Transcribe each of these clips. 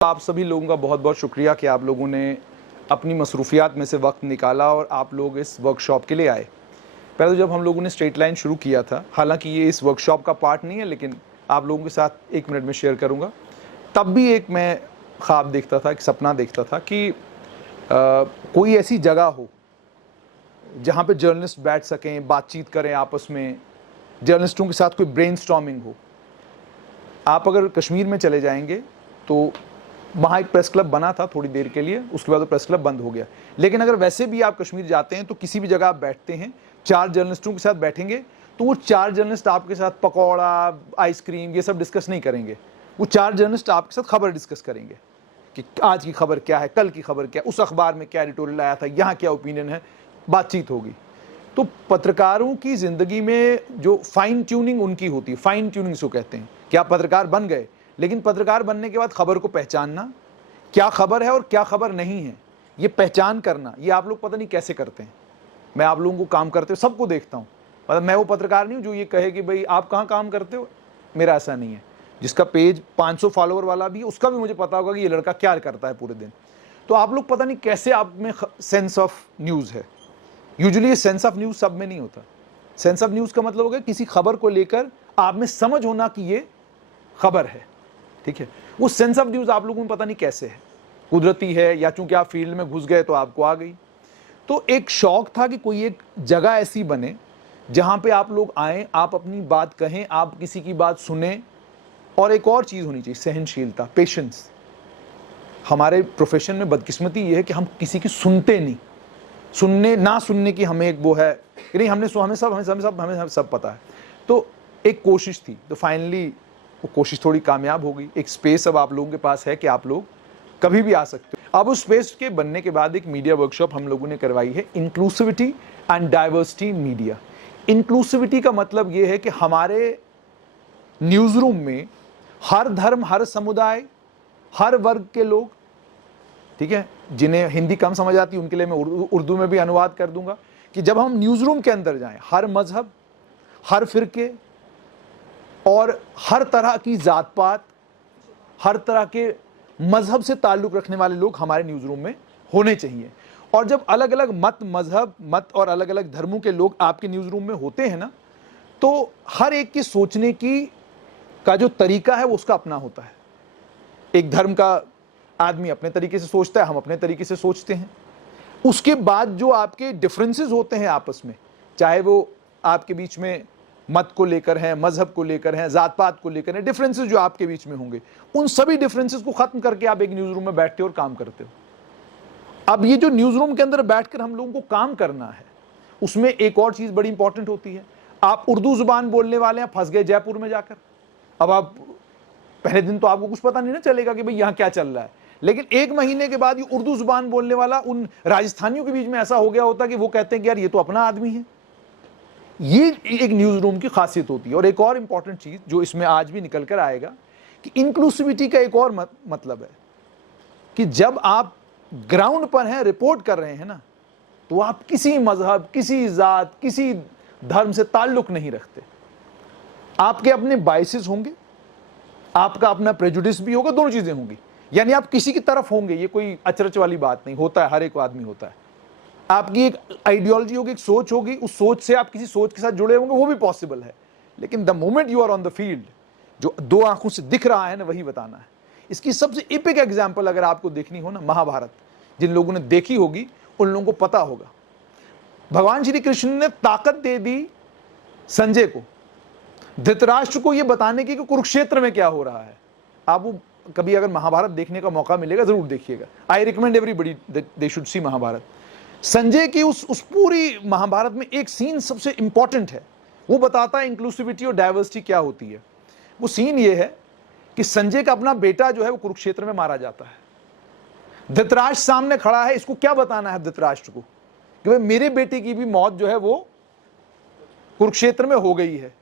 आप सभी लोगों का बहुत बहुत शुक्रिया कि आप लोगों ने अपनी मसरूफियात में से वक्त निकाला और आप लोग इस वर्कशॉप के लिए आए। पहले तो जब हम लोगों ने स्ट्रेट लाइन शुरू किया था, हालांकि ये इस वर्कशॉप का पार्ट नहीं है, लेकिन आप लोगों के साथ 1 मिनट में शेयर करूंगा। तब भी एक मैं ख्वाब देखता था, एक सपना देखता था कि कोई ऐसी जगह हो जहाँ पे जर्नलिस्ट बैठ सकें, बातचीत करें आपस में, जर्नलिस्टों के साथ कोई ब्रेनस्टॉर्मिंग हो। आप अगर कश्मीर में चले जाएंगे तो वहाँ एक प्रेस क्लब बना था थोड़ी देर के लिए, उसके बाद वो प्रेस क्लब बंद हो गया। लेकिन अगर वैसे भी आप कश्मीर जाते हैं तो किसी भी जगह आप बैठते हैं, 4 जर्नलिस्टों के साथ बैठेंगे तो वो 4 जर्नलिस्ट आपके साथ पकौड़ा, आइसक्रीम ये सब डिस्कस नहीं करेंगे। वो 4 जर्नलिस्ट आपके साथ खबर डिस्कस करेंगे कि आज की खबर क्या है, कल की खबर क्या है, उस अखबार में क्या एडिटोरियल आया था, यहाँ क्या ओपिनियन है, बातचीत होगी। तो पत्रकारों की ज़िंदगी में जो फाइन ट्यूनिंग उनकी होती है, फाइन ट्यूनिंग इसको कहते हैं कि आप पत्रकार बन गए, लेकिन पत्रकार बनने के बाद खबर को पहचानना, क्या खबर है और क्या खबर नहीं है, ये पहचान करना, ये आप लोग पता नहीं कैसे करते हैं। मैं आप लोगों को काम करते हुए सबको देखता हूँ। मतलब मैं वो पत्रकार नहीं हूँ जो ये कहे कि भाई आप कहाँ काम करते हो, मेरा ऐसा नहीं है। जिसका पेज 500 फॉलोअर वाला भी है, उसका भी मुझे पता होगा कि ये लड़का क्या करता है पूरे दिन। तो आप लोग पता नहीं कैसे आप में सेंस ऑफ न्यूज़ है। यूजुअली सेंस ऑफ न्यूज़ सब में नहीं होता। सेंस ऑफ न्यूज़ का मतलब हो गया किसी खबर को लेकर आप में समझ होना कि ये खबर है, ठीक है। वो सेंस ऑफ न्यूज़ आप लोगों में पता नहीं कैसे है, कुदरती है या चूंकि आप फील्ड में घुस गए तो आपको आ गई। तो एक शौक था कि कोई एक जगह ऐसी बने जहां पे आप लोग आएँ, आप अपनी बात कहें, आप किसी की बात सुने। और एक और चीज़ होनी चाहिए, सहनशीलता, पेशेंस। हमारे प्रोफेशन में बदकिस्मती ये है कि हम किसी की सुनते नहीं। ना सुनने की हमें एक वो है कि नहीं, हमें सब पता है। तो एक कोशिश थी, तो फाइनली वो कोशिश थोड़ी कामयाब हो गई। एक स्पेस अब आप लोगों के पास है कि आप लोग कभी भी आ सकते हो। अब उस स्पेस के बनने के बाद एक मीडिया वर्कशॉप हम लोगों ने करवाई है, inclusivity and diversity in media. Inclusivity का मतलब ये है कि हमारे न्यूज़ रूम में हर धर्म, हर समुदाय, हर वर्ग के लोग, ठीक है। जिन्हें हिंदी कम समझ आती उनके लिए मैं उर्दू में भी अनुवाद कर दूंगा कि जब हम न्यूज़ रूम के अंदर जाएं, हर मजहब, हर फिरके और हर तरह की जात पात, हर तरह के मजहब से ताल्लुक़ रखने वाले लोग हमारे न्यूज़ रूम में होने चाहिए। और जब अलग अलग मत और अलग अलग धर्मों के लोग आपके न्यूज़ रूम में होते हैं ना, तो हर एक की सोचने की का जो तरीका है वो उसका अपना होता है। एक धर्म का आदमी अपने तरीके से सोचता है, हम अपने तरीके से सोचते हैं। उसके बाद जो आपके डिफरेंसेस होते हैं आपस में, चाहे वो आपके बीच में मत को लेकर हैं, मजहब को लेकर हैं, जात पात को लेकर हैं, डिफरेंसेस जो आपके बीच में होंगे, उन सभी डिफरेंसेस को खत्म करके आप एक न्यूज़ रूम में बैठते हो और काम करते हो। अब ये जो न्यूज़ रूम के अंदर बैठकर हम लोगों को काम करना है, उसमें एक और चीज़ बड़ी इंपॉर्टेंट होती है। आप उर्दू जुबान बोलने वाले हैं, फंस गए जयपुर में जाकर। अब आप पहले दिन तो आपको कुछ पता नहीं ना चलेगा कि भाई यहाँ क्या चल रहा है, लेकिन 1 महीने के बाद ये उर्दू जुबान बोलने वाला उन राजस्थानियों के बीच में ऐसा हो गया होता कि वो कहते हैं कि यार ये तो अपना आदमी है। ये एक न्यूज़ रूम की खासियत होती है। और एक और इंपॉर्टेंट चीज़ जो इसमें आज भी निकल कर आएगा कि इंक्लूसिविटी का एक और मतलब है कि जब आप ग्राउंड पर हैं, रिपोर्ट कर रहे हैं ना, तो आप किसी मजहब, किसी जात, किसी धर्म से ताल्लुक नहीं रखते। आपके अपने बायसेस होंगे, आपका अपना प्रेजुडिस भी होगा, दोनों चीजें होंगी। यानी आप किसी की तरफ होंगे, ये कोई अचरज वाली बात नहीं, होता है, हर एक आदमी होता है। आपकी एक आइडियोलॉजी होगी, एक सोच होगी, उस सोच से आप किसी सोच के साथ जुड़े होंगे, वो भी पॉसिबल है। लेकिन the moment you are on the field, जो 2 आंखों से दिख रहा है ना, वही बताना है। इसकी सबसे इपिक एग्जाम्पल अगर आपको देखनी हो ना, महाभारत। जिन लोगों ने देखी होगी उन लोगों को पता होगा, भगवान श्री कृष्ण ने ताकत दे दी संजय को, धृतराष्ट्र को यह बताने की कि कुरुक्षेत्र में क्या हो रहा है। आप वो कभी अगर महाभारत देखने का मौका मिलेगा जरूर देखिएगा। I recommend everybody they should see Mahabharat. Sanjay की उस पूरी महाभारत में एक सीन सबसे इंपॉर्टेंट है, वो बताता है इंक्लूसिविटी और डाइवर्सिटी क्या होती है। वो सीन ये है कि संजय का अपना बेटा जो है वो कुरुक्षेत्र में मारा जाता है। धृतराष्ट्र सामने खड़ा है, इसको क्या बताना है धृतराष्ट्र को कि भाई मेरे बेटे की भी मौत जो है वो कुरुक्षेत्र में हो गई है।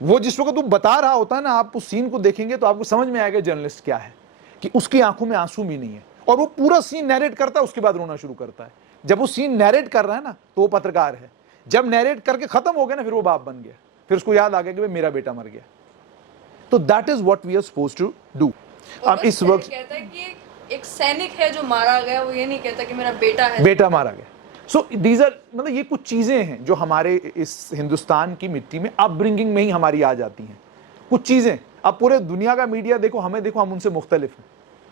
वो जिस वक्त वो बता रहा होता है ना, आप उस सीन को देखेंगे तो आपको समझ में आएगा जर्नलिस्ट क्या है, कि उसकी आंखों में आंसू भी नहीं है और वो पूरा सीन नैरेट करता है, उसके बाद रोना शुरू करता है। जब वो सीन नैरेट कर रहा है ना तो वो पत्रकार है, जब नैरेट करके खत्म हो गया ना फिर वो बाप बन गया, फिर उसको याद आ गया कि भाई मेरा बेटा मर गया। तो that is what we are supposed to do. अब इस वक्त कहता है कि एक सैनिक है जो मारा गया, वो ये नहीं कहता कि मेरा बेटा है, बेटा मारा गया। सो दीज आर, मतलब ये कुछ चीजें हैं जो हमारे इस हिंदुस्तान की मिट्टी में अपब्रिंगिंग में ही हमारी आ जाती हैं। कुछ चीजें, अब पूरे दुनिया का मीडिया देखो, हमें देखो, हम उनसे मुख्तलिफ हैं,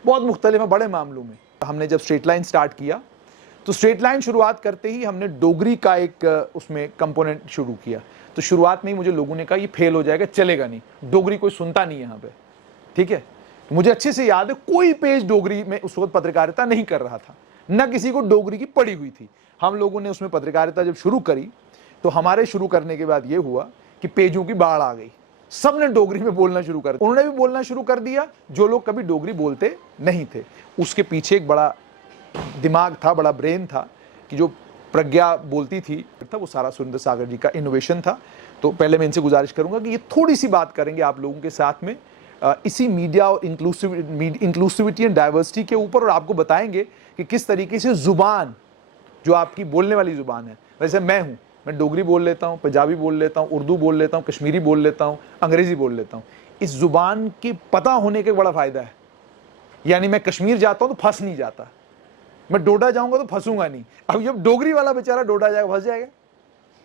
बहुत मुख्तलिफ हैं बड़े मामलों में। हमने जब स्ट्रेट लाइन स्टार्ट किया तो स्ट्रेट लाइन शुरुआत करते ही हमने डोगरी का एक उसमें कंपोनेंट शुरू किया। तो शुरुआत में ही मुझे लोगों ने कहा ये फेल हो जाएगा, चलेगा नहीं, डोगरी कोई सुनता नहीं है यहाँ पे, ठीक है। मुझे अच्छे से याद है कोई पेज डोगरी में उस वक्त पत्रकारिता नहीं कर रहा था, न किसी को डोगरी की पड़ी हुई थी। हम लोगों ने उसमें पत्रकारिता जब शुरू करी तो हमारे शुरू करने के बाद ये हुआ कि पेजों की बाढ़ आ गई, सबने डोगरी में बोलना शुरू कर दिया। उन्होंने भी बोलना शुरू कर दिया जो लोग कभी डोगरी बोलते नहीं थे। उसके पीछे एक बड़ा दिमाग था, बड़ा ब्रेन था कि जो प्रज्ञा बोलती थी था, वो सारा सुरेंद्र सागर जी का इनोवेशन था। तो पहले मैं इनसे गुजारिश करूंगा कि ये थोड़ी सी बात करेंगे आप लोगों के साथ में इसी मीडिया और इंक्लूसिविटी एंड डाइवर्सिटी के ऊपर, और आपको बताएंगे कि किस तरीके से जुबान, जो आपकी बोलने वाली जुबान है, वैसे मैं डोगरी बोल लेता हूँ, पंजाबी बोल लेता हूँ, उर्दू बोल लेता हूँ, कश्मीरी बोल लेता हूँ, अंग्रेजी बोल लेता हूँ। इस जुबान के पता होने के बड़ा फायदा है। यानी मैं कश्मीर जाता हूँ तो फंस नहीं जाता, मैं डोडा जाऊंगा तो फंसूंगा नहीं। अब जब डोगरी वाला बेचारा डोडा जाएगा, फंस जाएगा,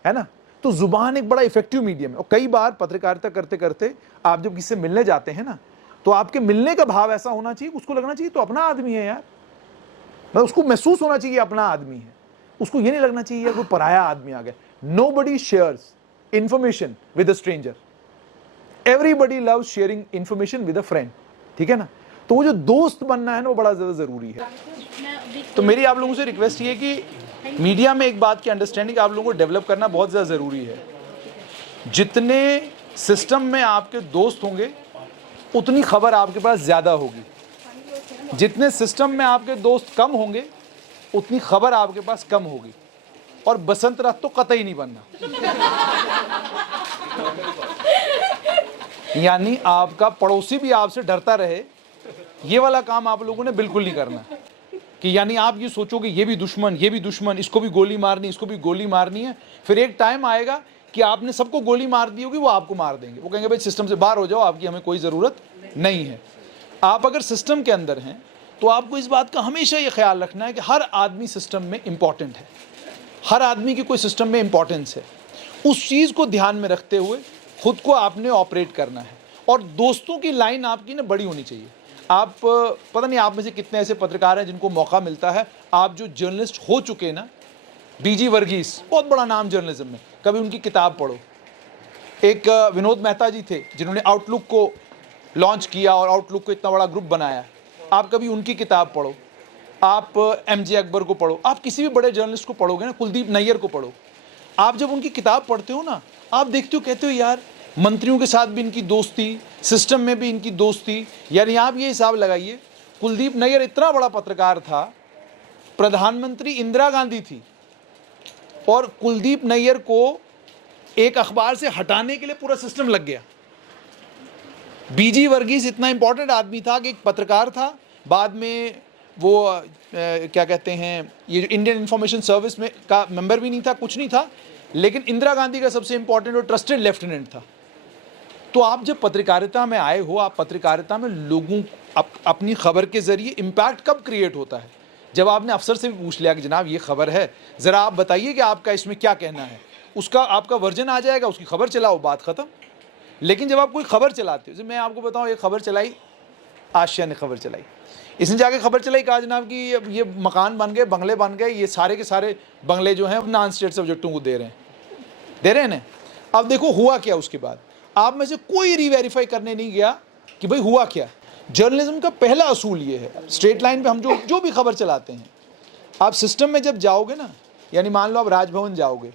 है ना। तो जुबान एक बड़ा इफेक्टिव मीडियम है। और कई बार पत्रकारिता करते करते आप जब किसी से मिलने जाते हैं ना, तो आपके मिलने का भाव ऐसा होना चाहिए, उसको लगना चाहिए तो अपना आदमी है यार, मतलब उसको महसूस होना चाहिए अपना आदमी है, उसको ये नहीं लगना चाहिए कोई पराया आदमी आ गया। Nobody shares information with a stranger, everybody loves sharing information with a friend, ठीक है ना। तो वो जो दोस्त बनना है ना, वो बड़ा ज्यादा जरूरी है। तो मेरी आप लोगों से रिक्वेस्ट ये कि मीडिया में एक बात की अंडरस्टैंडिंग आप लोगों को डेवलप करना बहुत ज़्यादा ज़रूरी है। जितने सिस्टम में आपके दोस्त होंगे उतनी खबर आपके पास ज़्यादा होगी, जितने सिस्टम में आपके दोस्त कम होंगे उतनी खबर आपके पास कम होगी। और बसंत रथ तो कतई नहीं बनना। यानी आपका पड़ोसी भी आपसे डरता रहे, ये वाला काम आप लोगों ने बिल्कुल नहीं करना। कि यानी आप ये सोचोगे ये भी दुश्मन, ये भी दुश्मन, इसको भी गोली मारनी, इसको भी गोली मारनी है। फिर एक टाइम आएगा कि आपने सबको गोली मार दी होगी, वो आपको मार देंगे, वो कहेंगे भाई सिस्टम से बाहर हो जाओ, आपकी हमें कोई ज़रूरत नहीं है। आप अगर सिस्टम के अंदर हैं तो आपको इस बात का हमेशा ये ख्याल रखना है कि हर आदमी सिस्टम में इम्पॉर्टेंट है, हर आदमी की कोई सिस्टम में इम्पॉर्टेंस है। उस चीज़ को ध्यान में रखते हुए खुद को आपने ऑपरेट करना है। और दोस्तों की लाइन आपकी ना बड़ी होनी चाहिए। आप पता नहीं आप में से कितने ऐसे पत्रकार हैं जिनको मौका मिलता है, आप जो जर्नलिस्ट हो चुके ना, बीजी वर्गीस बहुत बड़ा नाम जर्नलिज्म में, कभी उनकी किताब पढ़ो। एक विनोद मेहता जी थे जिन्होंने आउटलुक को लॉन्च किया और आउटलुक को इतना बड़ा ग्रुप बनाया, आप कभी उनकी किताब पढ़ो। आप MJ अकबर को पढ़ो, आप किसी भी बड़े जर्नलिस्ट को पढ़ोगे ना, कुलदीप नैयर को पढ़ो, आप जब उनकी किताब पढ़ते हो ना, आप देखते हो, कहते हो यार मंत्रियों के साथ भी इनकी दोस्ती, सिस्टम में भी इनकी दोस्ती। यानी आप ये हिसाब लगाइए, कुलदीप नैयर इतना बड़ा पत्रकार था, प्रधानमंत्री इंदिरा गांधी थी और कुलदीप नैयर को एक अखबार से हटाने के लिए पूरा सिस्टम लग गया। बीजी वर्गीस इतना इंपॉर्टेंट आदमी था कि एक पत्रकार था, बाद में वो क्या कहते हैं, ये जो इंडियन इंफॉर्मेशन सर्विस में का मेंबर भी नहीं था, कुछ नहीं था, लेकिन इंदिरा गांधी का सबसे इंपॉर्टेंट और ट्रस्टेड लेफ्टिनेंट था। तो आप जब पत्रकारिता में आए हो, आप पत्रकारिता में लोगों अपनी खबर के ज़रिए इम्पैक्ट कब क्रिएट होता है? जब आपने अफसर से भी पूछ लिया कि जनाब ये खबर है, ज़रा आप बताइए कि आपका इसमें क्या कहना है, उसका आपका वर्जन आ जाएगा, उसकी खबर चलाओ, बात ख़त्म। लेकिन जब आप कोई खबर चलाते हो, जैसे मैं आपको बताऊँ, एक खबर चलाई, आशिया ने खबर चलाई, इसने जाके खबर चलाई, कहा जनाब कि ये मकान बन गए, बंगले बन गए, ये सारे के सारे बंगले जो हैं नॉन स्टेट सब्जेक्टों को दे रहे हैं ना। अब देखो हुआ क्या उसके बाद, आप में से कोई रीवेरीफाई करने नहीं गया कि भाई हुआ क्या। जर्नलिज्म का पहला असूल ये है, स्ट्रेट लाइन पे हम जो भी खबर चलाते हैं, आप सिस्टम में जब जाओगे ना, यानी मान लो आप राजभवन जाओगे,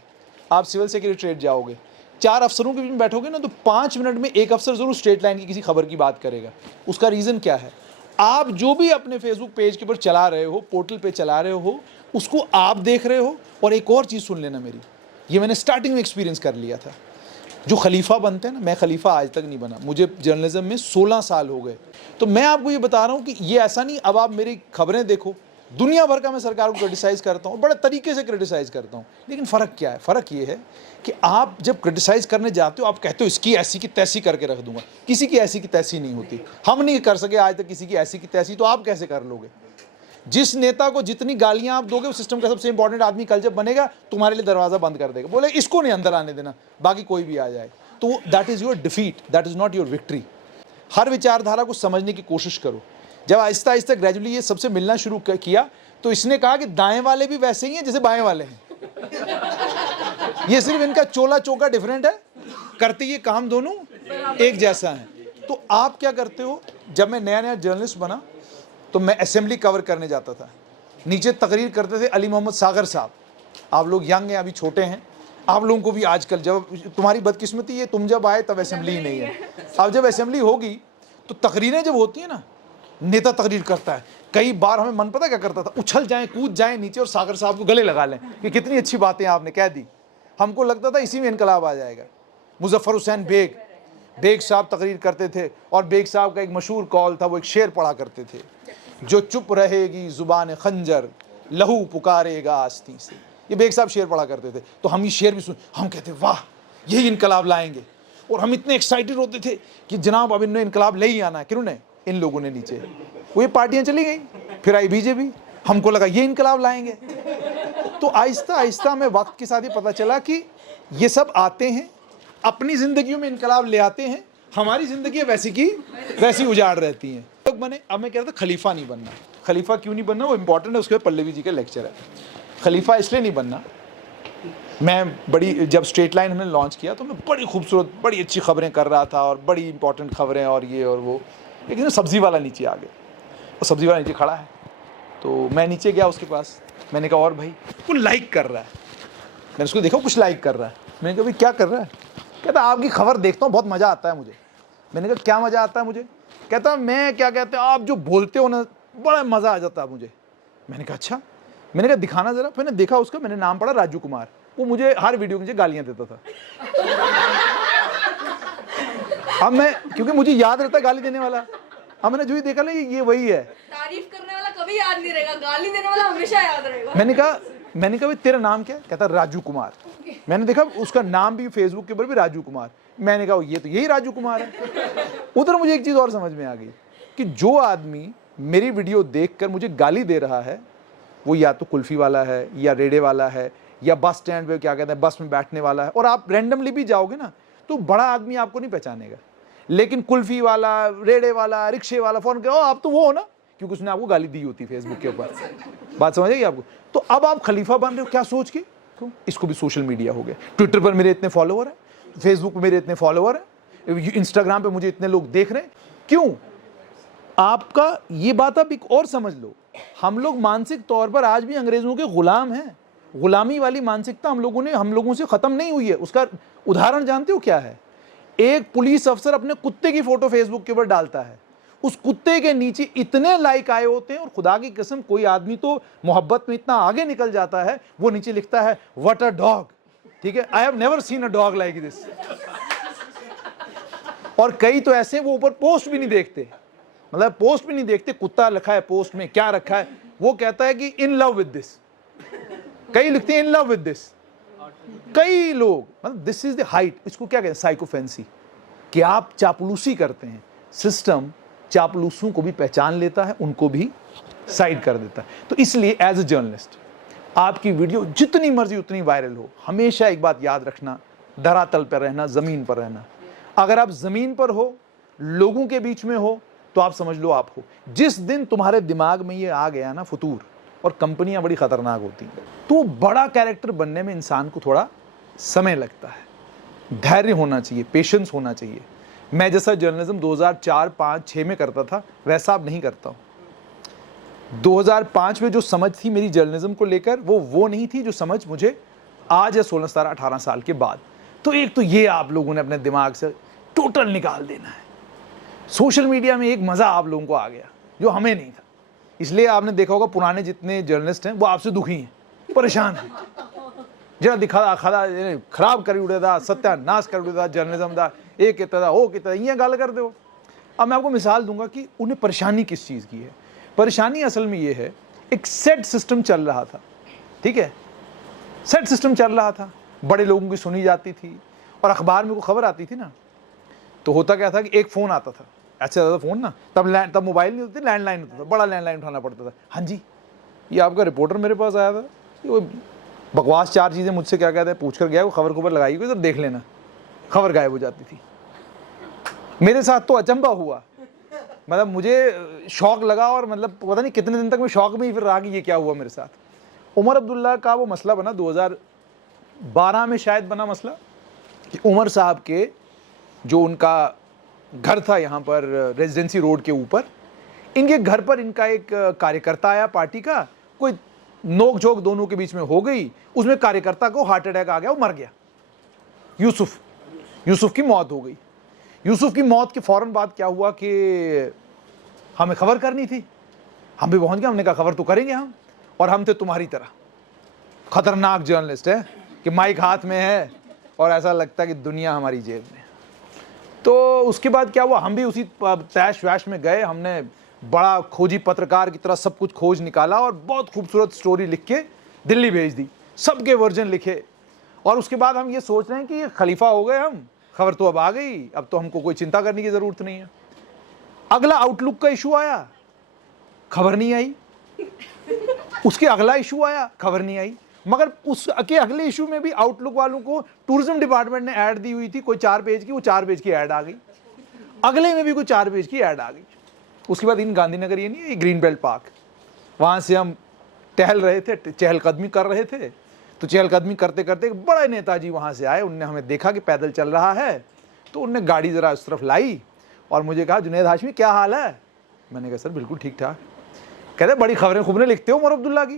आप सिविल सेक्रेटरीट जाओगे, 4 अफसरों के बीच में बैठोगे ना, तो 5 मिनट में एक अफसर ज़रूर स्ट्रेट लाइन की किसी खबर की बात करेगा। उसका रीज़न क्या है? आप जो भी अपने फेसबुक पेज के ऊपर चला रहे हो, पोर्टल पे चला रहे हो, उसको आप देख रहे हो। और एक और चीज़ सुन लेना मेरी, ये मैंने स्टार्टिंग में एक्सपीरियंस कर लिया था। जो खलीफा बनते हैं ना, मैं खलीफा आज तक नहीं बना, मुझे जर्नलिज्म में 16 साल हो गए। तो मैं आपको ये बता रहा हूँ कि ये ऐसा नहीं अब आप मेरी खबरें देखो, दुनिया भर का मैं सरकार को क्रिटिसाइज़ करता हूँ, बड़े तरीके से क्रिटिसाइज़ करता हूँ, लेकिन फ़र्क क्या है? फ़र्क ये है कि आप जब क्रिटिसाइज़ करने जाते हो, आप कहते हो इसकी ऐसी की तैसी करके रख दूंगा। किसी की ऐसी की तैसी नहीं होती। हम नहीं कर सके आज तक किसी की ऐसी की तैसी, तो आप कैसे कर लोगे? जिस नेता को जितनी गालियां आप दोगे, वो सिस्टम का सबसे इंपॉर्टेंट आदमी कल जब बनेगा, तुम्हारे लिए दरवाज़ा बंद कर देगा, बोले इसको नहीं अंदर आने देना, बाकी कोई भी आ जाए। तो that is your defeat, that is not your victory. हर विचारधारा को समझने की कोशिश करो। जब आहिस्ता आहिस्ता ग्रेजुअली ये सबसे मिलना शुरू किया, तो इसने कहा कि दाएं वाले भी वैसे ही हैं जैसे बाएं वाले हैं। ये सिर्फ इनका चोला चौका डिफरेंट है, करते ये काम दोनों एक जैसा है। तो आप क्या करते हो? जब मैं नया नया जर्नलिस्ट बना तो मैं असेंबली कवर करने जाता था। नीचे तकरीर करते थे अली मोहम्मद सागर साहब। आप लोग यंग हैं, अभी छोटे हैं, आप लोगों को भी आजकल, जब तुम्हारी बदकिस्मती है, तुम जब आए तब असेंबली ही नहीं है। अब जब असेंबली होगी तो तकरीरें जब होती है ना, नेता तकरीर करता है, कई बार हमें मन पता क्या करता था, उछल जाएं, कूद जाएं नीचे और सागर साहब को गले लगा लें कि कितनी अच्छी बातें आपने कह दी। हमको लगता था इसी में इनकलाब आ जाएगा। मुजफ्फर हुसैन बेग साहब तकरीर करते थे, और बेग साहब का एक मशहूर कॉल था, वो एक शेर पढ़ा करते थे, जो चुप रहेगी जुबान खंजर, लहू पुकारेगा आस्तीं से। ये बेग साहब शेर पढ़ा करते थे। तो हम ये शेर भी सुन, हम कहते वाह यही इनकलाब लाएंगे, और हम इतने एक्साइटेड होते थे कि जनाब अब इन्होंने इनकलाब ले ही आना है। किन्होंने? इन लोगों ने नीचे। वो ये पार्टियां चली गई, फिर आई बीजेपी, हमको लगा ये इनकलाब लाएंगे। तो आहिस्ता आहिस्ता हमें वक्त के साथ ही पता चला कि ये सब आते हैं, अपनी ज़िंदगियों में इनकलाब ले आते हैं, हमारी ज़िंदगी वैसी की वैसी उजाड़ रहती हैं। लोग बने। अब मैं कह रहा था खलीफा नहीं बनना। खलीफा क्यों नहीं बनना, वो इंपॉर्टेंट है, उसके बाद पल्लवी जी का लेक्चर है। खलीफा इसलिए नहीं बनना, मैं बड़ी, जब स्ट्रेट लाइन हमने लॉन्च किया तो मैं बड़ी खूबसूरत, बड़ी अच्छी खबरें कर रहा था, और बड़ी इंपॉर्टेंट खबरें और ये और वो, लेकिन सब्ज़ी वाला नीचे आ गया, और सब्ज़ी वाला नीचे खड़ा है। तो मैं नीचे गया उसके पास, मैंने कहा और भाई, वो लाइक कर रहा है। मैंने उसको देखा कुछ लाइक कर रहा है। मैंने कहा भाई क्या कर रहा है? कहता आपकी खबर देखता हूँ, बहुत मज़ा आता है मुझे। मैंने कहा क्या मज़ा आता है मुझे? कहता मैं क्या कहते हैं, आप जो बोलते हो ना, बड़ा मज़ा आ जाता है मुझे। मैंने कहा अच्छा। मैंने कहा दिखाना ज़रा। मैंने देखा उसका, मैंने नाम पढ़ा राजू कुमार। वो मुझे हर वीडियो के नीचे गालियाँ देता था। अब मैं, क्योंकि मुझे याद रहता है गाली देने वाला, अब मैंने जो ही देखा ना ये वही है। तारीफ करने वाला कभी याद नहीं रहेगा, गाली देने वाला हमेशा याद रहेगा। मैंने कहा भाई तेरा नाम क्या है? कहता राजू कुमार। मैंने देखा उसका नाम भी फेसबुक के ऊपर भी राजू कुमार। मैंने कहा ये तो यही राजू कुमार है। उधर मुझे एक चीज़ और समझ में आ गई कि जो आदमी मेरी वीडियो देखकर मुझे गाली दे रहा है, वो या तो कुल्फ़ी वाला है, या रेड़े वाला है, या बस स्टैंड पे क्या कहते हैं बस में बैठने वाला है। और आप रैंडमली भी जाओगे ना तो बड़ा आदमी आपको नहीं पहचानेगा, लेकिन कुल्फ़ी वाला, रेड़े वाला, रिक्शे वाला फ़ौरन कहो आप तो वो हो ना, क्योंकि उसने आपको गाली दी होती फेसबुक के ऊपर। बात समझ आएगी आपको? तो अब आप खलीफा बन रहे हो क्या सोच के? क्यों? इसको भी सोशल मीडिया हो गया। ट्विटर पर मेरे इतने फॉलोअर हैं, फेसबुक पर मेरे इतने फॉलोअर हैं, इंस्टाग्राम पे मुझे इतने लोग देख रहे हैं। क्यों? आपका ये बात आप एक और समझ लो, हम लोग मानसिक तौर पर आज भी अंग्रेजों के गुलाम हैं। गुलामी वाली मानसिकता हम लोगों से ख़त्म नहीं हुई है। उसका उदाहरण जानते हो क्या है? एक पुलिस अफसर अपने कुत्ते की फोटो फेसबुक के ऊपर डालता है, उस कुत्ते के नीचे इतने लाइक आए होते हैं, और खुदा की कसम कोई आदमी तो मोहब्बत में इतना आगे निकल जाता है, वो नीचे लिखता है व्हाट अ डॉग। ठीक है, I have never seen a dog like this. और कई तो ऐसे वो ऊपर पोस्ट भी नहीं देखते, मतलब पोस्ट भी नहीं देखते, कुत्ता लिखा है पोस्ट में, क्या रखा है, वो कहता है कि इन लव विद दिस। कई लिखते हैं इन लव विद दिस। कई लोग, मतलब दिस इज द हाइट, इसको क्या कहते हैं, साइकोफेंसी, कि आप चापलूसी करते हैं। सिस्टम चापलूसों को भी पहचान लेता है, उनको भी साइड कर देता है। तो इसलिए एज ए जर्नलिस्ट आपकी वीडियो जितनी मर्जी उतनी वायरल हो, हमेशा एक बात याद रखना, धरातल पर रहना, ज़मीन पर रहना। अगर आप ज़मीन पर हो, लोगों के बीच में हो, तो आप समझ लो आप हो। जिस दिन तुम्हारे दिमाग में ये आ गया ना फतूर, और कंपनियां बड़ी ख़तरनाक होती हैं, तो बड़ा कैरेक्टर बनने में इंसान को थोड़ा समय लगता है। धैर्य होना चाहिए, पेशेंस होना चाहिए। मैं जैसा जर्नलिज्म 2004, 5, 6 में करता था, वैसा अब नहीं करता हूँ। 2005 में जो समझ थी मेरी जर्नलिज्म को लेकर, वो नहीं थी जो समझ मुझे आज या 16, 17, 18 साल के बाद। तो एक तो ये आप लोगों ने अपने दिमाग से टोटल निकाल देना है। सोशल मीडिया में एक मज़ा आप लोगों को आ गया जो हमें नहीं था। इसलिए आपने देखा होगा पुराने जितने जर्नलिस्ट हैं वो आपसे दुखी हैं, परेशान हैं। जरा दिखा खराब कर उड़े था, सत्यानाश कर उड़े था जर्नलिज्म का, ये कहता था वो कहता था, ये गल कर दो। अब मैं आपको मिसाल दूंगा कि उन्हें परेशानी किस चीज़ की है। परेशानी असल में ये है, एक सेट सिस्टम चल रहा था, ठीक है, सेट सिस्टम चल रहा था, बड़े लोगों की सुनी जाती थी और अखबार में को खबर आती थी ना, तो होता क्या था कि एक फ़ोन आता था, अच्छा ज़्यादा फ़ोन ना, तब मोबाइल नहीं होते, लैंडलाइन होता था, बड़ा लैंडलाइन उठाना पड़ता था। हाँ जी, ये आपका रिपोर्टर मेरे पास आया था, वो बकवास 4 चीज़ें मुझसे क्या कहते हैं पूछ कर गया, वो खबर लगाई हुई, तो देख लेना, खबर गायब हो जाती थी। मेरे साथ तो अचंभा हुआ, मतलब मुझे शौक लगा और मतलब पता नहीं कितने दिन तक मैं शौक में ही फिर रहा कि ये क्या हुआ मेरे साथ। उमर अब्दुल्ला का वो मसला बना 2012 में शायद बना मसला कि उमर साहब के जो उनका घर था यहाँ पर रेजिडेंसी रोड के ऊपर, इनके घर पर इनका एक कार्यकर्ता आया पार्टी का, कोई नोक झोंक दोनों के बीच में हो गई, उसमें कार्यकर्ता को हार्ट अटैक आ गया, वो मर गया। यूसुफ की मौत हो गई। यूसुफ की मौत के फौरन बाद क्या हुआ कि हमें खबर करनी थी, हम भी पहुंच गए, हमने कहा खबर तो करेंगे हम, और हम थे तुम्हारी तरह खतरनाक जर्नलिस्ट है कि माइक हाथ में है और ऐसा लगता है कि दुनिया हमारी जेब में। तो उसके बाद क्या हुआ, हम भी उसी तैश वैश में गए, हमने बड़ा खोजी पत्रकार की तरह सब कुछ खोज निकाला और बहुत खूबसूरत स्टोरी लिख के दिल्ली भेज दी, सबके वर्जन लिखे, और उसके बाद हम ये सोच रहे हैं कि ये खलीफा हो गए हम, खबर तो अब आ गई, अब तो हमको कोई चिंता करने की ज़रूरत नहीं है। अगला आउटलुक का इशू आया, खबर नहीं आई, उसके अगला इशू आया, खबर नहीं आई, मगर उसके अगले इशू में भी आउटलुक वालों को टूरिज्म डिपार्टमेंट ने ऐड दी हुई थी कोई 4 पेज की, वो 4 पेज की ऐड आ गई, अगले में भी कोई 4 पेज की ऐड आ गई। उसके बाद इन गांधीनगर ये नहीं है, ग्रीन बेल्ट पार्क, वहाँ से हम टहल रहे थे, चहलकदमी कर रहे थे, तो चहलकदमी करते करते एक बड़े नेताजी वहाँ से आए, उनने हमें देखा कि पैदल चल रहा है, तो उनने गाड़ी ज़रा उस तरफ लाई और मुझे कहा, जुनैद हाशमी क्या हाल है? मैंने कहा सर बिल्कुल ठीक ठाक। कहते बड़ी खबरें लिखते हो उमर अब्दुल्ला की।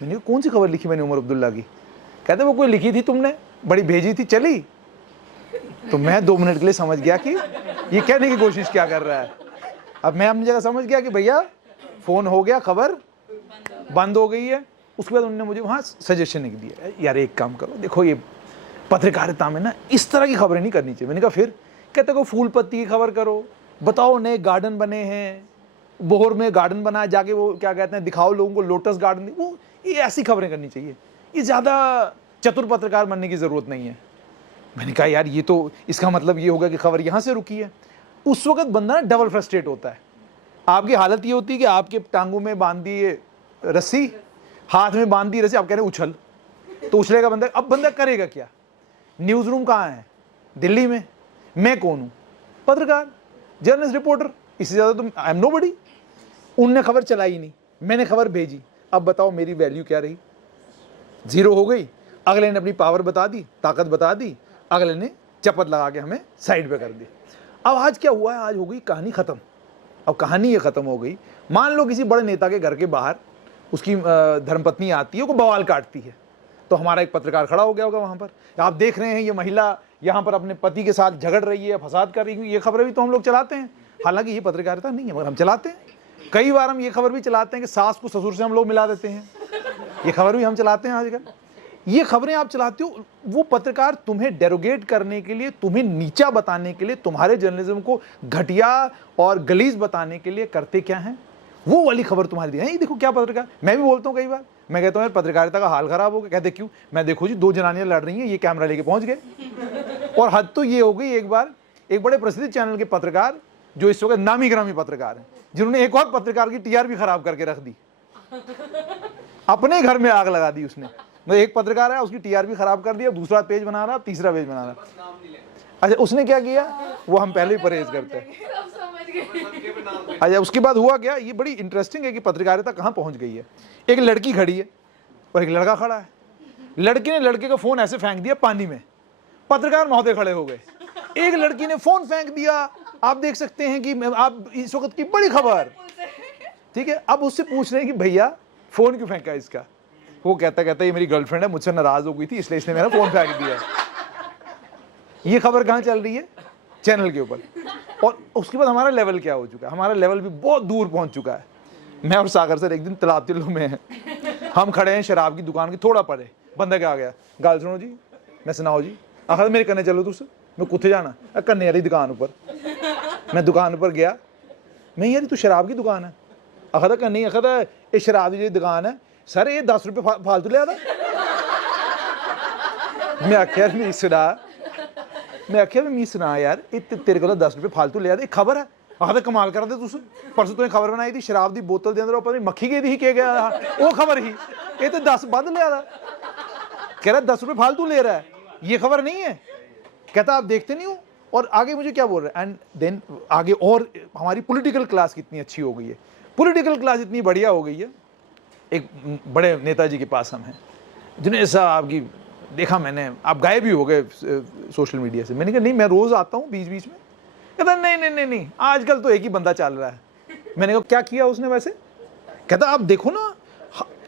मैंने कहा कौन सी खबर लिखी मैंने उमर अब्दुल्ला की? कहते वो कोई लिखी थी तुमने, बड़ी भेजी थी, चली। तो मैं 2 मिनट के लिए समझ गया कि ये कहने की कोशिश क्या कर रहा है। अब मैं अपनी जगह समझ गया कि भैया फ़ोन हो गया, खबर बंद हो गई है। उसके बाद उन्होंने मुझे वहाँ सजेशन एक दिया, यार एक काम करो, देखो ये पत्रकारिता में ना इस तरह की खबरें नहीं करनी चाहिए। मैंने कहा फिर? कहते को फूल पत्ती की खबर करो, बताओ नए गार्डन बने हैं, बोहर में गार्डन बना है, जाके वो क्या कहते हैं दिखाओ लोगों को, लोटस गार्डन, वो ये ऐसी खबरें करनी चाहिए, ये ज़्यादा चतुर पत्रकार बनने की ज़रूरत नहीं है। मैंने कहा यार ये तो इसका मतलब ये होगा कि खबर यहाँ से रुकी है। उस वक्त बंदा ना डबल फ्रस्ट्रेट होता है। आपकी हालत ये होती है कि आपके टांगों में बांध दी रस्सी, हाथ में बांध दी रस्सी, आप कह रहे उछल, तो उछलेगा बंदा। अब बंदा करेगा क्या? न्यूज़ रूम कहाँ है? दिल्ली में। मैं कौन हूँ? पत्रकार, जर्नलिस्ट, रिपोर्टर, इससे ज़्यादा तो आई एम नोबडी। उनने खबर चलाई नहीं, मैंने खबर भेजी, अब बताओ मेरी वैल्यू क्या रही? जीरो हो गई। अगले ने अपनी पावर बता दी, ताकत बता दी, अगले ने चपत लगा के हमें साइड पे कर दी। अब आज क्या हुआ है? आज हो गई कहानी ख़त्म। अब कहानी ये ख़त्म हो गई, मान लो किसी बड़े नेता के घर के बाहर उसकी धर्मपत्नी आती है, वो बवाल काटती है, तो हमारा एक पत्रकार खड़ा हो गया होगा वहाँ पर। आप देख रहे हैं ये महिला यहाँ पर अपने पति के साथ झगड़ रही है, फसाद कर रही है, ये खबरें भी तो हम लोग चलाते हैं। हालांकि ये पत्रकारिता नहीं है, मगर हम चलाते हैं। कई बार हम ये खबर भी चलाते हैं कि सास को ससुर से हम लोग मिला देते हैं, ये खबर भी हम चलाते हैं आजकल। ये खबरें आप चलाते हो, वो पत्रकार तुम्हें डेरोगेट करने के लिए, तुम्हें नीचा बताने के लिए, तुम्हारे जर्नलिज्म को घटिया और गलीज बताने के लिए करते क्या हैं? वो वाली खबर तुम्हारी दी है। ये देखो क्या पत्रकार, मैं भी बोलता हूँ कई बार, मैं कहता हूँ यार पत्रकारिता का हाल खराब हो गया। कहते क्यों? मैं देखो जी 2 जनानियाँ लड़ रही हैं, ये कैमरा लेके पहुँच गए। और हद तो ये हो गई, एक बार एक बड़े प्रसिद्ध चैनल के पत्रकार जो इस वक्त नामी ग्रामी पत्रकार हैं, जिन्होंने एक और पत्रकार की टीआरपी खराब करके रख दी, अपने घर में आग लगा दी उसने। मतलब एक पत्रकार है, उसकी टीआरपी खराब कर दिया, दूसरा पेज बना रहा, तीसरा पेज बना रहा। अच्छा उसने क्या किया, वो हम पहले ही परहेज करते हैं। अच्छा उसके बाद हुआ क्या, ये बड़ी इंटरेस्टिंग है कि पत्रकारिता कहाँ पहुँच गई है। एक लड़की खड़ी है और एक लड़का खड़ा है, लड़के ने लड़के का फ़ोन ऐसे फेंक दिया पानी में, पत्रकार महोदय खड़े हो गए। एक लड़की ने फ़ोन फेंक दिया, आप देख सकते हैं कि आप इस वक्त की बड़ी खबर, ठीक है। अब उससे पूछ रहे हैं कि भैया फ़ोन क्यों फेंका इसका? वो कहता ये मेरी गर्लफ्रेंड है, मुझसे नाराज़ हो गई थी, इसलिए इसने मेरा फ़ोन फेंक दिया। ये खबर कहाँ चल रही है? चैनल के ऊपर। और उसके बाद हमारा लेवल क्या हो चुका है? हमारा लेवल भी बहुत दूर पहुँच चुका है। मैं और सागर सर एक दिन तालाब तिल्लू में हैं, हम खड़े हैं शराब की दुकान के थोड़ा परे, बंदा क्या आ गया, गाल सुनो जी, मैं सुनाओ जी, आखिर मेरे कन्ने चलो तुस, मैं कुत्थे जाना? कन्ने वाली दुकान ऊपर। मैं दुकान पर गया, मैं यार तू शराब की दुकान है? आखदा नहीं, आखदा ये शराब की दुकान है सर, ये 10 रुपये फालतू लिया था। मैं आख्या नहीं सुना, मैं आख्या भी मी सुना यार, ये तेरे को 10 रुपये फालतू लिया था, खबर है। आखदा कमाल कर दे तुस, परसों तुसें खबर बनाई थी शराब की बोतल के अंदर पता नहीं मक्खी गेदी ही के गया, वो खबर ही, ये तो 10 बद लिया था। कह रहा 10 रुपये फालतू ले रहा है, ये खबर नहीं है। कहता आप देखते नहीं हो। और आगे मुझे क्या बोल रहा है, एंड देन आगे और हमारी पॉलिटिकल क्लास कितनी अच्छी हो गई है, पॉलिटिकल क्लास इतनी बढ़िया हो गई है। एक बड़े नेताजी के पास हम हैं, जुनैद साहब आपकी देखा मैंने, आप गायब भी हो गए सोशल मीडिया से। मैंने कहा नहीं, मैं रोज़ आता हूँ बीच बीच में। कहता नहीं, आजकल तो एक ही बंदा चल रहा है। मैंने कहा क्या किया उसने वैसे? कहता आप देखो ना,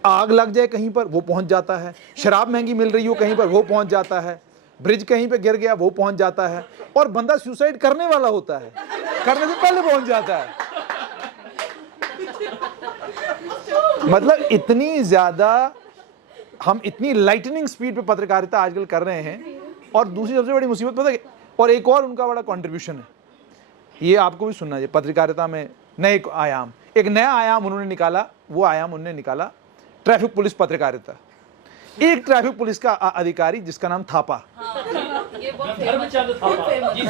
आग लग जाए कहीं पर वो पहुंच जाता है, शराब महंगी मिल रही हो कहीं पर वो पहुंच जाता है, ब्रिज कहीं पे गिर गया वो पहुंच जाता है, और बंदा सुसाइड करने वाला होता है, करने से पहले पहुंच जाता है। मतलब इतनी ज्यादा हम इतनी लाइटनिंग स्पीड पे पत्रकारिता आजकल कर रहे हैं। और दूसरी सबसे बड़ी मुसीबत पता है, और एक और उनका बड़ा कंट्रीब्यूशन है, ये आपको भी सुनना चाहिए, पत्रकारिता में नए आयाम, एक नया आयाम उन्होंने निकाला। वो आयाम उन्होंने निकाला ट्रैफिक पुलिस पत्रकारिता। एक ट्रैफिक पुलिस का अधिकारी जिसका नाम थापा,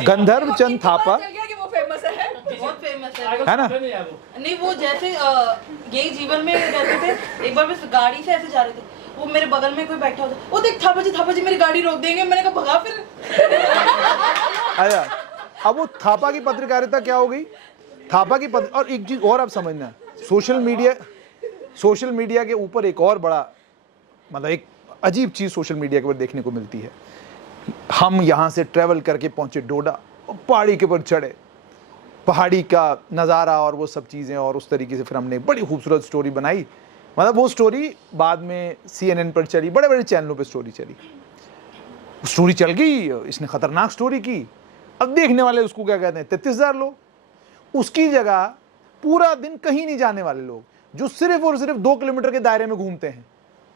गंधर्व चंद थापा, बहुत फेमस है ना? नहीं वो जैसे यही जीवन में रहते थे। एक बार मैं गाड़ी से ऐसे जा रहे थे, वो मेरे बगल में कोई बैठा होता, वो देख थापा जी मेरी गाड़ी रोक देंगे। मैंने कहा भगा फिर। अच्छा, अब वो थापा की पत्रकारिता क्या हो गई, थापा की और एक चीज और आप समझना, सोशल मीडिया के ऊपर एक और बड़ा मतलब एक अजीब चीज सोशल मीडिया के ऊपर देखने को मिलती है। हम यहाँ से ट्रैवल करके पहुंचे डोडा, पहाड़ी के ऊपर चढ़े, पहाड़ी का नज़ारा और वो सब चीज़ें, और उस तरीके से फिर हमने बड़ी खूबसूरत स्टोरी बनाई। मतलब वो स्टोरी बाद में CNN पर चली, बड़े बड़े चैनलों पे स्टोरी चली, स्टोरी चल गई, इसने खतरनाक स्टोरी की। अब देखने वाले उसको क्या कहते हैं, 33,000 लोग। उसकी जगह पूरा दिन कहीं नहीं जाने वाले लोग, जो सिर्फ और सिर्फ 2 किलोमीटर के दायरे में घूमते हैं,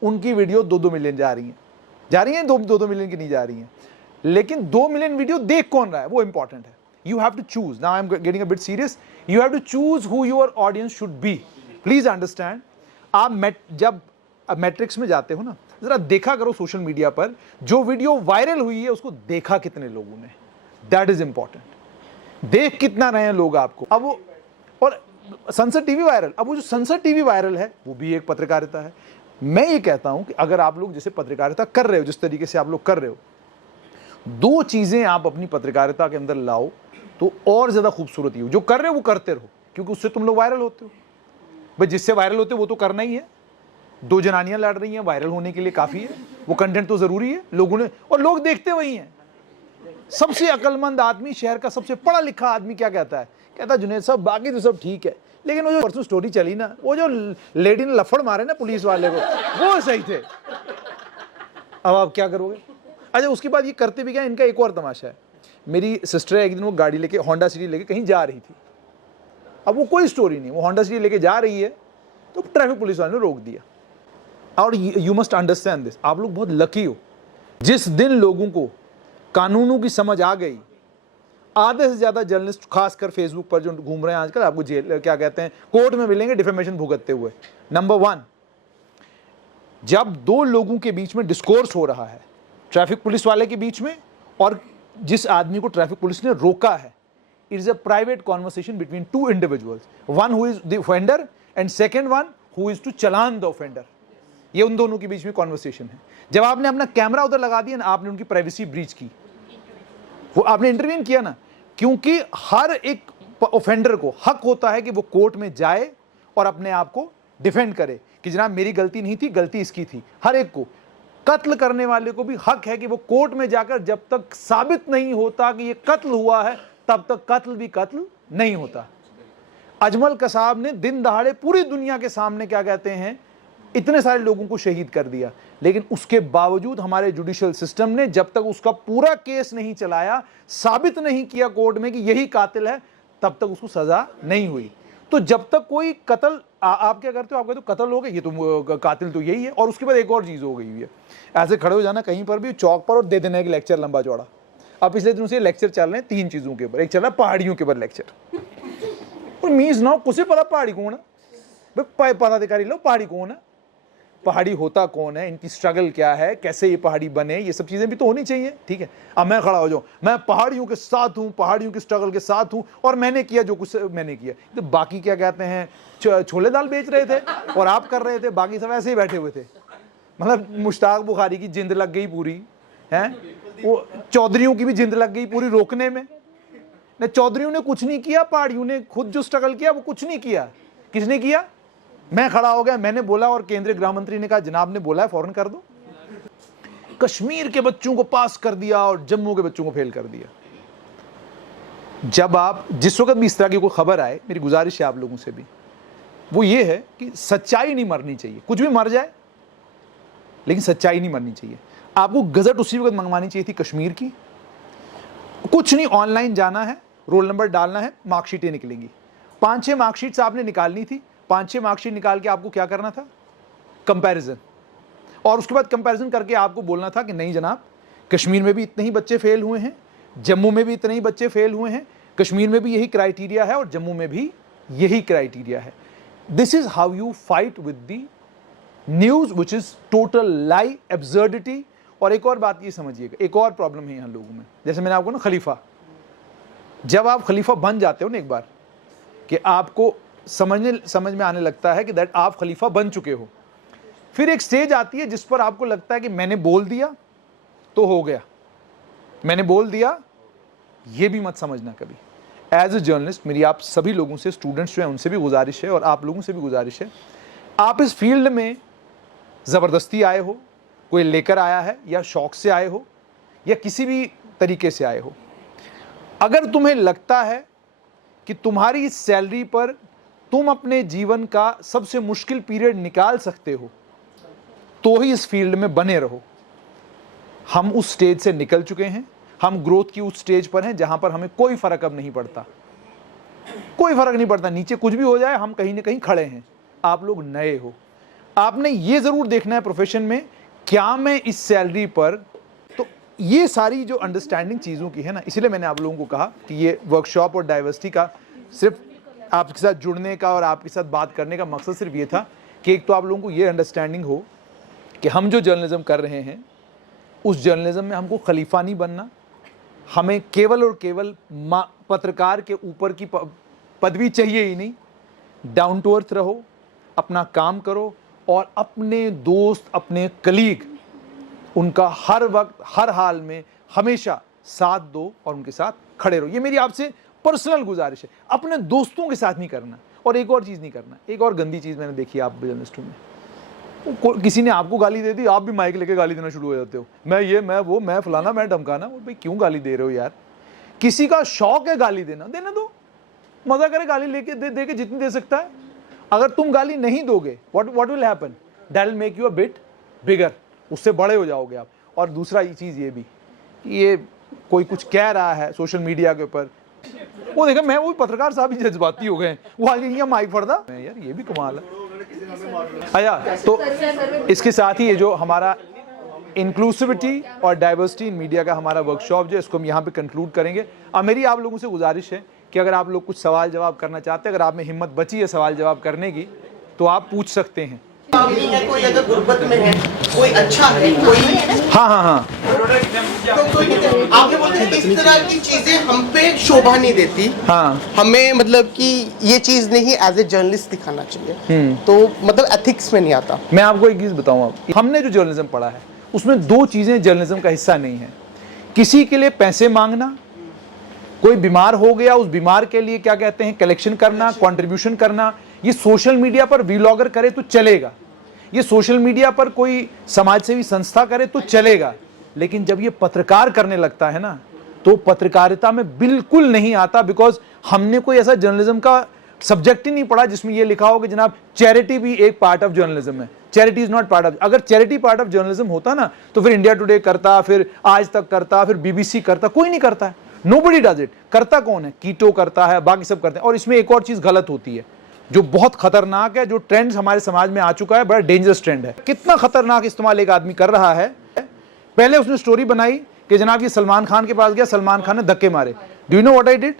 उनकी वीडियो 2-2 मिलियन जा रही हैं, 2-2 मिलियन की नहीं जा रही हैं। लेकिन 2 मिलियन वीडियो देख कौन रहा है वो इंपॉर्टेंट है। You have to choose. Now I'm getting a bit serious. You have to choose who your audience should be. Please understand. आप जब मैट्रिक्स में जाते हो ना, जरा देखा करो सोशल मीडिया पर जो वीडियो वायरल हुई है उसको देखा कितने लोगों ने, दैट इज इंपॉर्टेंट। देख कितना रहे हैं लोग आपको। अब वो और संसद टीवी वायरल, अब वो जो संसद टीवी वायरल है वो भी एक पत्रकारिता है। मैं ये कहता हूं कि अगर आप लोग जैसे पत्रकारिता कर रहे हो, जिस तरीके से आप लोग कर रहे हो, 2 चीजें आप अपनी पत्रकारिता के अंदर लाओ तो और ज्यादा खूबसूरत ही हो। जो कर रहे हो वो करते रहो, क्योंकि उससे तुम लोग वायरल होते हो। भाई जिससे वायरल होते हो वो तो करना ही है। 2 जनानियां लड़ रही हैं, वायरल होने के लिए काफी है, वो कंटेंट तो जरूरी है। लोगों ने, और लोग देखते वही हैं। सबसे अक्लमंद आदमी, शहर का सबसे पढ़ा लिखा आदमी क्या कहता है, कहता है जुनैद साहब बाकी तो सब ठीक है, लेकिन वो जो परसों स्टोरी चली ना, वो जो लेडी ने लफड़ मारे ना पुलिस वाले को, वो सही थे। अब आप क्या करोगे? अच्छा, उसके बाद ये करते भी क्या, इनका एक और तमाशा है। मेरी सिस्टर एक दिन वो गाड़ी लेके, होंडा सिटी लेके कहीं जा रही थी। अब वो कोई स्टोरी नहीं, वो होंडा सिटी लेके जा रही है तो ट्रैफिक पुलिस वाले ने रोक दिया। और यू मस्ट अंडरस्टैंड दिस, आप लोग बहुत लकी हो। जिस दिन लोगों को कानूनों की समझ आ गई, आधे से ज्यादा जर्नलिस्ट खासकर फेसबुक पर जो घूम रहे हैं आजकल, आपको जेल क्या कहते हैं, कोर्ट में मिलेंगे डिफेमेशन भुगतते हुए। नंबर 1, जब 2 लोगों के बीच में डिस्कोर्स हो रहा है, ट्रैफिक पुलिस वाले के बीच में और जिस आदमी को ट्रैफिक पुलिस ने रोका है, it is a private conversation between 2 individuals, one who is the offender and second one who is to challan the offender. ये उन दोनों के बीच में कॉन्वर्सेशन है। जब आपने अपना कैमरा उधर लगा दिया ना, आपने उनकी प्राइवेसी ब्रीच की, वो आपने इंटरवीन किया ना। क्योंकि हर एक ऑफेंडर को हक होता है कि वो कोर्ट में जाए और अपने आप को डिफेंड करे कि जनाब मेरी गलती नहीं थी, गलती इसकी थी। हर एक को, कत्ल करने वाले को भी हक है कि वो कोर्ट में जाकर, जब तक साबित नहीं होता कि ये कत्ल हुआ है, तब तक कत्ल भी कत्ल नहीं होता। अजमल कसाब ने दिन दहाड़े पूरी दुनिया के सामने क्या कहते हैं, इतने सारे लोगों को शहीद कर दिया, लेकिन उसके बावजूद हमारे जुडिशियल सिस्टम ने जब तक उसका पूरा केस नहीं चलाया, साबित नहीं किया कोर्ट में कि यही कातिल है, तब तक उसको सजा नहीं हुई। तो जब तक कोई कत्ल, आप क्या करते हो, आप कहते हो कत्ल हो गया, ये तो कातिल तो यही है। और उसके बाद एक और चीज हो गई हुई है, ऐसे खड़े हो जाना कहीं पर भी चौक पर और दे देना एक लेक्चर लंबा चौड़ा। अब पिछले दिनों से लेक्चर चल रहे हैं 3 चीजों के ऊपर। एक चल रहा है पहाड़ियों के ऊपर लेक्चर, और मीन्स ना कुछ पता पहाड़ी कौन है, भाई पदाधिकारी लो, पहाड़ी कौन है, पहाड़ी होता कौन है, इनकी स्ट्रगल क्या है, कैसे ये पहाड़ी बने, ये सब चीजें भी तो होनी चाहिए। ठीक है, अब मैं खड़ा हो जाऊं, मैं पहाड़ियों के साथ हूं, पहाड़ियों की स्ट्रगल के साथ हूं और मैंने किया जो कुछ मैंने किया, तो बाकी क्या कहते हैं छोले दाल बेच रहे थे और आप कर रहे थे, बाकी सब ऐसे ही बैठे हुए थे। मतलब मुश्ताक बुखारी की जिंद लग गई पूरी है, वो चौधरियों की भी जिंद लग गई पूरी रोकने में। नहीं, चौधरियों ने कुछ नहीं किया, पहाड़ियों ने खुद जो स्ट्रगल किया वो कुछ नहीं किया। किसने किया? मैं खड़ा हो गया, मैंने बोला और केंद्रीय गृह मंत्री ने कहा जनाब ने बोला है फौरन कर दो। कश्मीर के बच्चों को पास कर दिया और जम्मू के बच्चों को फेल कर दिया। जब आप जिस वक्त भी इस तरह की कोई खबर आए, मेरी गुजारिश है आप लोगों से भी, वो ये है कि सच्चाई नहीं मरनी चाहिए। कुछ भी मर जाए लेकिन सच्चाई नहीं मरनी चाहिए। आपको गजट उसी वक्त मंगवानी चाहिए थी कश्मीर की। कुछ नहीं, ऑनलाइन जाना है, रोल नंबर डालना है, मार्कशीटें निकलेंगी। 5-6 मार्कशीट्स आपने निकालनी थी। 5-6 मार्कशीट निकाल के आपको क्या करना था? कंपैरिजन। और उसके बाद कंपैरिजन करके आपको बोलना था कि नहीं जनाब, कश्मीर में भी इतने ही बच्चे फेल हुए हैं, जम्मू में भी इतने ही बच्चे फेल हुए हैं, कश्मीर में भी यही क्राइटेरिया है और जम्मू में भी यही क्राइटेरिया है। This is how you fight with the news which is total lie, absurdity. और एक और बात ये समझिएगा, एक और प्रॉब्लम है यहाँ लोगों में, जैसे मैंने आपको ना खलीफा, जब आप खलीफा बन जाते हो ना एक बार, कि आपको समझ में आने लगता है कि दैट आप खलीफा बन चुके हो, फिर एक स्टेज आती है जिस पर आपको लगता है कि मैंने बोल दिया तो हो गया, मैंने बोल दिया। ये भी मत समझना कभी। एज ए जर्नलिस्ट मेरी आप सभी लोगों से, स्टूडेंट्स जो हैं उनसे भी गुजारिश है और आप लोगों से भी गुजारिश है, आप इस फील्ड में ज़बरदस्ती आए हो, कोई लेकर आया है, या शौक से आए हो, या किसी भी तरीके से आए हो, अगर तुम्हें लगता है कि तुम्हारी इस सैलरी पर तुम अपने जीवन का सबसे मुश्किल पीरियड निकाल सकते हो, तो ही इस फील्ड में बने रहो। हम उस स्टेज से निकल चुके हैं, हम ग्रोथ की उस स्टेज पर हैं जहां पर हमें कोई फर्क अब नहीं पड़ता, कोई फर्क नहीं पड़ता, नीचे कुछ भी हो जाए हम कहीं ना कहीं खड़े हैं। आप लोग नए हो, आपने ये जरूर देखना है प्रोफेशन में, क्या मैं इस सैलरी पर, तो ये सारी जो अंडरस्टैंडिंग चीज़ों की है ना, इसलिए मैंने आप लोगों को कहा कि ये वर्कशॉप और डाइवर्सिटी का सिर्फ आपके साथ जुड़ने का और आपके साथ बात करने का मकसद सिर्फ ये था कि एक तो आप लोगों को ये अंडरस्टैंडिंग हो कि हम जो जर्नलिज्म कर रहे हैं उस जर्नलिज्म में हमको खलीफा नहीं बनना, हमें केवल और केवल पत्रकार के ऊपर की पदवी चाहिए ही नहीं। डाउन टू अर्थ रहो, अपना काम करो और अपने दोस्त, अपने कलीग, उनका हर वक्त हर हाल में हमेशा साथ दो और उनके साथ खड़े रहो। ये मेरी आपसे पर्सनल गुजारिश है। अपने दोस्तों के साथ नहीं करना, और एक और चीज़ नहीं करना। एक और गंदी चीज़ मैंने देखी आप जर्नलिस्टों में, किसी ने आपको गाली दे दी, आप भी माइक लेके गाली देना शुरू हो जाते हो, मैं ये, मैं वो, मैं फलाना, मैं धमकाना। भाई क्यों गाली दे रहे हो यार? किसी का शौक है गाली देना, देना दो, मजा करे, गाली लेके दे के जितनी दे सकता है। अगर तुम गाली नहीं दोगे, what will happen? That will make you a bit बिगर, उससे बड़े हो जाओगे आप। और दूसरा चीज़ ये भी, ये कोई कुछ कह रहा है सोशल मीडिया के ऊपर, वो देखा, मैं वो पत्रकार साहब ही जज्बाती हो गए, वो आगे यहाँ माइक पड़ता यार, ये भी कमाल है। आया तो इसके साथ ही ये जो हमारा इंक्लूसिविटी और डाइवर्सिटी इन मीडिया का हमारा वर्कशॉप जो, इसको हम यहाँ पे कंक्लूड करेंगे। अब मेरी आप लोगों से गुजारिश है कि अगर आप लोग कुछ सवाल जवाब करना चाहते हैं, अगर आप में हिम्मत बची है सवाल जवाब करने की, तो आप पूछ सकते हैं। कोई अगर गुर्बत में है, कोई अच्छा है, कोई हाँ तो कोई आपने बोलते हैं कि इस तरह की चीजें हम पे शोभा नहीं देती। हाँ, हमें मतलब कि ये चीज नहीं एज ए जर्नलिस्ट दिखाना चाहिए, तो मतलब एथिक्स में नहीं आता। मैं आपको एक चीज़ बताऊँ, हमने जो जर्नलिज्म पढ़ा है उसमें दो चीज़ें जर्नलिज्म का हिस्सा नहीं है। किसी के लिए पैसे मांगना, कोई बीमार हो गया उस बीमार के लिए क्या कहते हैं कलेक्शन करना, कंट्रीब्यूशन करना। ये सोशल मीडिया पर व्लॉगर करे तो चलेगा, ये सोशल मीडिया पर कोई समाज सेवी संस्था करे तो चलेगा, लेकिन जब ये पत्रकार करने लगता है ना, तो पत्रकारिता में बिल्कुल नहीं आता। बिकॉज हमने कोई ऐसा जर्नलिज्म का सब्जेक्ट ही नहीं पढ़ा जिसमें ये लिखा हो कि जनाब चैरिटी भी एक पार्ट ऑफ जर्नलिज्म है। Charity is not part of, अगर चैरिटी पार्ट ऑफ जर्नलिज्म होता ना, तो फिर इंडिया टुडे करता, फिर आज तक करता, फिर BBC करता, कोई नहीं करता है। Nobody does it. करता कौन है? कीटो करता है, बाकी सब करते हैं। और इसमें एक और चीज गलत होती है जो बहुत खतरनाक है, जो ट्रेंड हमारे समाज में आ चुका है, बड़ा डेंजरस ट्रेंड है। कितना खतरनाक इस्तेमाल एक आदमी कर रहा है। पहले उसने स्टोरी बनाई कि जनाब ये सलमान खान के पास गया, सलमान खान ने धक्के मारे। Do you know what I did?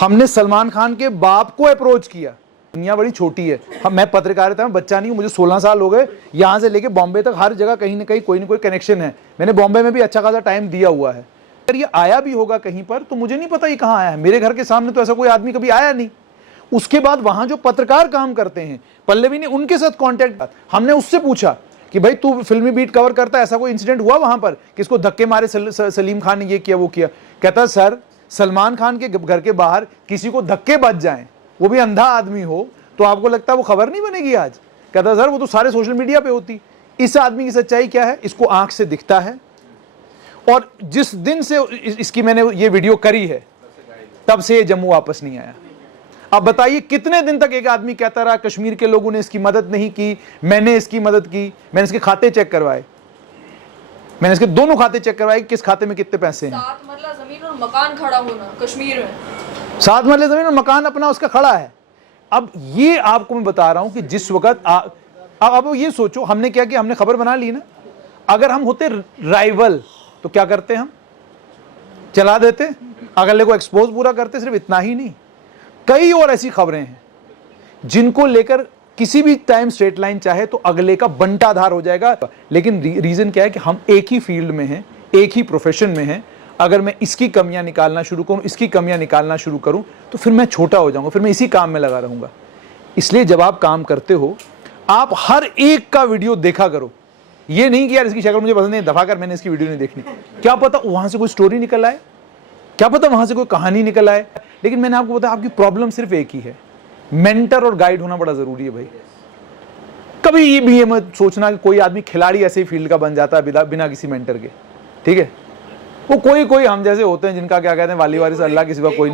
हमने सलमान खान के बाप को अप्रोच किया दुनिया बड़ी छोटी है। हम मैं पत्रकारिता में बच्चा नहीं हूँ, मुझे 16 साल हो गए, यहाँ से लेके बॉम्बे तक हर जगह कहीं ना कहीं कोई ना कोई कनेक्शन है। मैंने बॉम्बे में भी अच्छा खासा टाइम दिया हुआ है। अगर ये आया भी होगा कहीं पर तो मुझे नहीं पता ये कहाँ आया है। मेरे घर के सामने तो ऐसा कोई आदमी कभी आया नहीं। उसके बाद वहां जो पत्रकार काम करते हैं, पल्लवी ने उनके साथ कांटेक्ट, हमने उससे पूछा कि भाई तू फिल्मी बीट कवर करता है, ऐसा कोई इंसिडेंट हुआ वहां पर, किसको धक्के मारे सलीम खान ने ये किया वो किया? कहता सर सलमान खान के घर के बाहर किसी को धक्के बच जाएं, वो भी अंधा आदमी हो, तो आपको लगता है वो खबर नहीं बनेगी आज? कहता सर वो तो सारे सोशल मीडिया पे होती। इस आदमी की सच्चाई क्या है? इसको आंख से दिखता है, और जिस दिन से इसकी मैंने ये वीडियो करी है तब से ये जम्मू वापस नहीं आया। अब बताइए कितने दिन तक एक आदमी कहता रहा कश्मीर के लोगों ने इसकी मदद नहीं की, मैंने इसकी मदद की। मैंने इसके खाते चेक करवाए, मैंने इसके दोनों खाते चेक करवाए कि किस खाते में कितने पैसे हैं। 7 मरला जमीन और मकान खड़ा होना कश्मीर में, 7 मरले जमीन और मकान अपना उसका खड़ा है। अब ये आपको मैं बता रहा हूं कि जिस वक्त अब ये सोचो, हमने क्या किया, हमने खबर बना ली ना। अगर हम होते राइवल तो क्या करते, हम चला देते, अगले को एक्सपोज पूरा करते। सिर्फ इतना ही नहीं, कई और ऐसी खबरें हैं जिनको लेकर किसी भी टाइम स्ट्रेट लाइन चाहे तो अगले का बंटाधार हो जाएगा। लेकिन रीजन क्या है कि हम एक ही फील्ड में हैं, एक ही प्रोफेशन में हैं। अगर मैं इसकी कमियां निकालना शुरू करूं, इसकी कमियां निकालना शुरू करूं, तो फिर मैं छोटा हो जाऊंगा, फिर मैं इसी काम में लगा रहूंगा। इसलिए जब आप काम करते हो, आप हर एक का वीडियो देखा करो। ये नहीं कि यार इसकी शक्ल मुझे पसंद नहीं, दफा कर मैंने इसकी वीडियो नहीं देखनी। क्या पता वहां से कोई स्टोरी निकल आए, क्या पता वहां से कोई कहानी निकल आए। लेकिन मैंने आपको बताया, आपकी प्रॉब्लम सिर्फ एक ही है, मेंटर और गाइड होना बड़ा जरूरी है भाई। कभी ये भी मत सोचना कि कोई आदमी खिलाड़ी ऐसे ही फील्ड का बन जाता है बिना किसी मेंटर के। ठीक है, वो कोई हम जैसे होते हैं जिनका क्या कहते हैं वाली वारिस अल्लाह के सिवा कोई